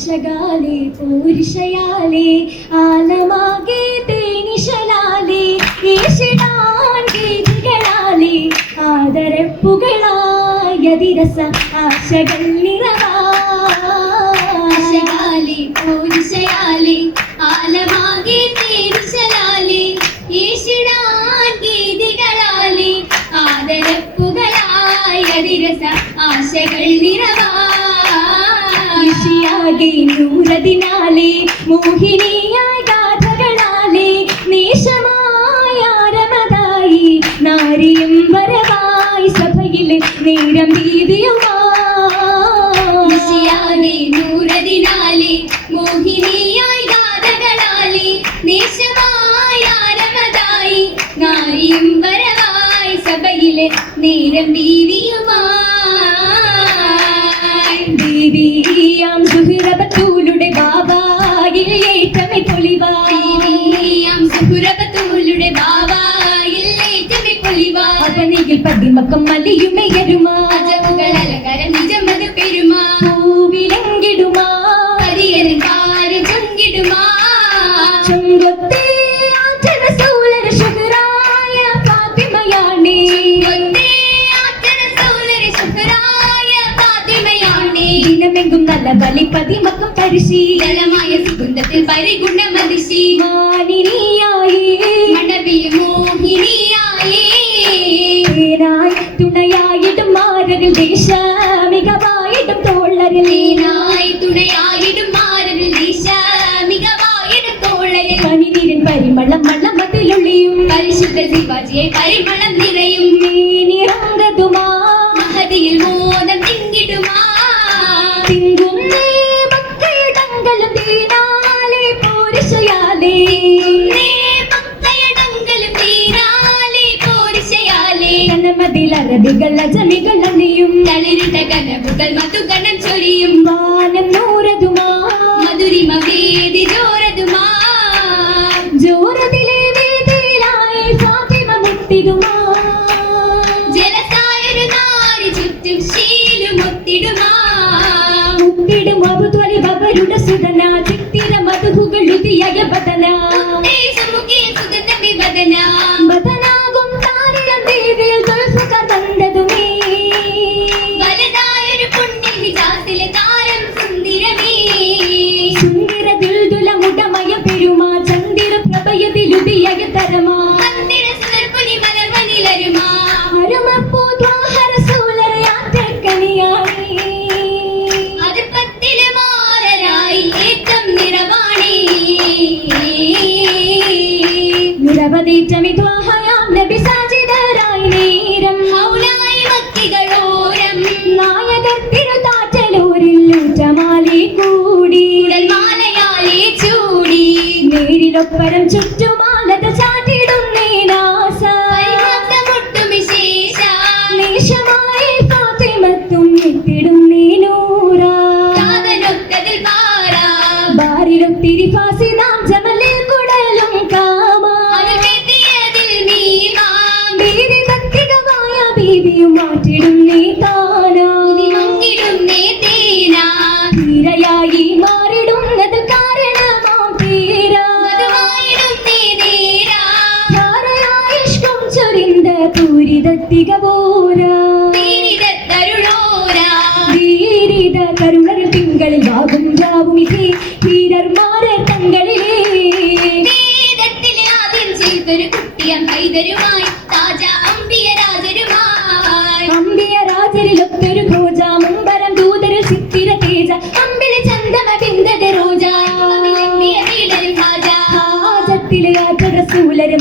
ആശകാലെ പൂരുഷയാലെ ആലമാകെ തേനിശലാലെ ഈശിടാൻ ഗീതികളാലെ ആദരപ്പുകളായതിരസ ആശകൾ ആശയാലെ പൂരുഷയാലെ ആലമാകെ തേനിശലാലേ ഈശിടാൻ ഗീതികളാലെ ആദരപ്പുകളായ അതിരസ ആശകൾ നിറവായി ഋഷിയാകെ നൂറതിനാലെ മോഹിനിയായ ഗാഥകളാലെ നേശമായ രമതായി നാരിയും വരവായി സഭയിൽ നേരം ഋഷിയാകെ നൂറതിനാലെ മോഹിനിയായി ഗാഥകളാലെ നേശമായാരമതായി നാരിയും വരവായി സഭയിലെ നേരം ബീവിയുമായി ദേവിയാം സുഹൃബത്തൂലുടെ ബാബായിൽ ഏറ്റമേ പൊളിവായി ദേവിയാം സുഹുറബത്തൂലുടെ ബാവായിൽ ഏറ്റമി പൊലിവായി. അവനിയിൽ പതിമക്കം മലിയുമെയരുമാ അജമുകൾ അലകരം നിജമത് പെരുമാ. പൂവിലെങ്കിടുമാ. ഹരിയരൻ പാര് ചൊങ്കിടുമാ. ചുങ്കത്തെ ദിനമെങ്കും നല്ല ബലി പതിമക്കം പരിശീ ജലമായ സുഗന്ധത്തിൽ പരിഗുണമതിശി മാനിനിയായി. മണവിയും കനവുകൾ മധുഗണം ചൊരിയും. വാനം നൂറതുമാ. മധുരിമ വേദി ജോരതുമാ ജോരതിലെ വേദിയിലായി ഫാത്തിമ മുട്ടിടുമാ. ജലസായൊരു നാരി ചുറ്റും ശീലുമൊത്തിടുമാ മുട്ടിടും അബുധ്വലി ബബരുടെ സുതന ചിത്തിര മധുഹുകൾ ഉതിയയ ബദന ദേശമുഖേ സുഗന്ധ വിവദന പെരുമാ ചന്ദിര പ്രഭയതിലുതിയയ തരമാ മന്ദിര സുതർപ്പുനി മലർവനിലരുമാ. അരുമപ്പൂ ദ്വാഹര സൂലരെ ആറ്റക്കണിയായി അതിർപ്പത്തിലെ മാരരായി ഏറ്റം നിറവാണേ. നിരവധീറ്റമിദ്വാഹയാം നബി സാജിദരായി നേരിലൊപ്പരം ചുറ്റുമാലത ധീരിത കരുണർ തിങ്കളിൽ വാകും രാവും ഇതേ ധീരർമാരർ തങ്ങളിലേ വേദത്തിലെ ആദ്യം ചെയ്തൊരു കുട്ടിയ ഹൈദരുമായി താജ അമ്പിയ രാജരുമായി അമ്പിയ രാജരിലൊത്തൊരു ഘോജ മുമ്പരം ദൂതരിൽ ചിത്തിര തേജ അമ്പിളി ചന്ദമ ബിന്ദത രോജ. ഹാജത്തിലെ ആചര സൂലര്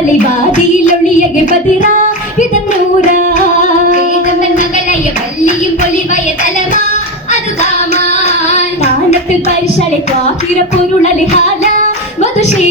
ಮಲೆ ಬಾದಿಲೊಳಿಯಗೆ ಬದಿರಾ ಇದನ್ನೂರ ಮಗಲಯ ಬಲ್ಲಿಯ பொலிவய ತಲಮಾ ಅದು ಗಾಮ ತಾನಪ್ಪ ಪರಿಶಳೆ ಕಾಕಿರ ಪುರುಳಲಿ ಹಾಲ ಮಧುಶೇ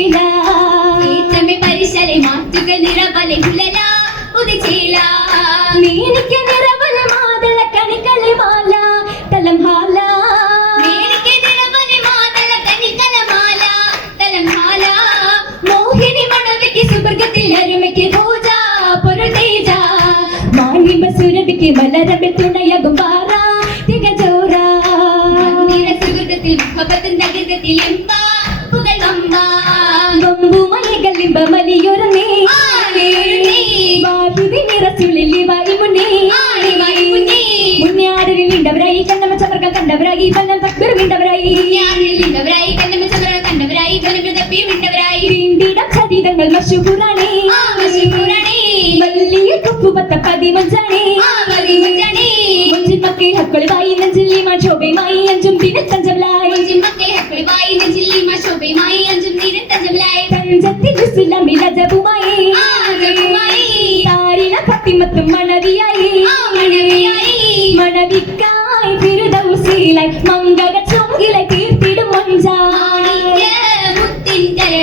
മാനിമ സുരഭിക്ക് മലരമ്പിൽ തുണയാകും പാറ. തികജോറ നിറ സുഹൃതത്തിൽ കണ്ടവരായി കണ്ടവരായി വീണ്ടിടം ചരിതങ്ങൾ മഷുപുറാണേ ആ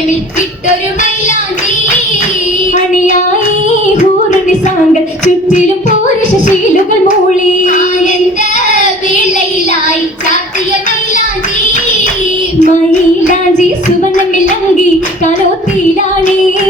ഇട്ടൊരു മൈലാഞ്ചി. മണിയായി ഹൂറുനിസാങ്കൽ ചുറ്റിലും പൗരുഷശീലുകൾ മൂളി. ആനന്ദ വേളയിലായി ചാത്തിയ മൈലാഞ്ചി. മയിലാഞ്ചി സുവർണമില്ലങ്കി കലോത്തിയിലാണേ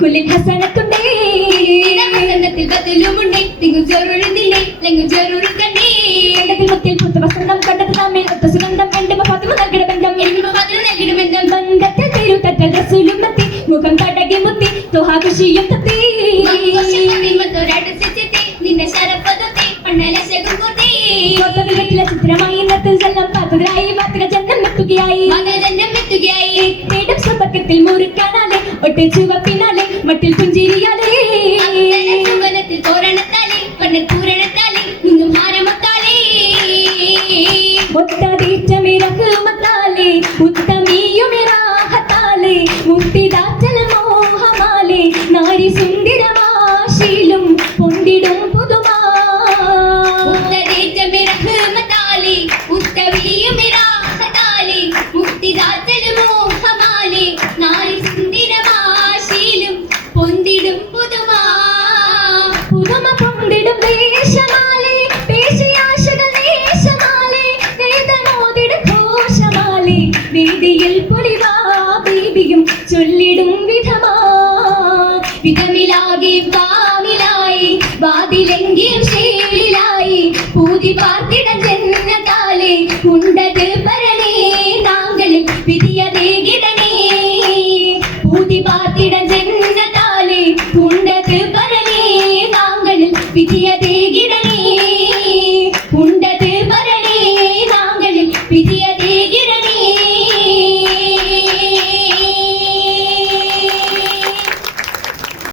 കുല്ലിൽ ഹസനത്തുണ്ടേ ബത്തിലുമുണ്ടേ തിങ്ങു ചെറുഴുതില്ലേ ലെങ്ങു ചെറുറുക്കണ്ടേ കണ്ടതിൽ മുത്തിൽ പുത്ത വസന്തം കണ്ടത് തമ്മിൽ ഒത്ത സുഗന്ധം എന്റെ ഫാത്തിമ നൽകിട ബന്ധം. എനിക്ക് ബന്ധത്തിൽ തത്തി മുഖം തടകി മുത്തി തുഹാ ഖുഷിയും തത്തി വിധിയിൽ പൊലിവാ ബീബിയും ചൊല്ലിടും വിധമാ. വിധമിലാകെ പാവിലായി വാതിലെങ്കിൽ ശേലിലായി പൂതി പാർത്തിട ജന്നതാലെ ഉണ്ടത് പരനേ താങ്കളിൽ വിധിയതേ പൂതി പാർത്തിട ജന്ന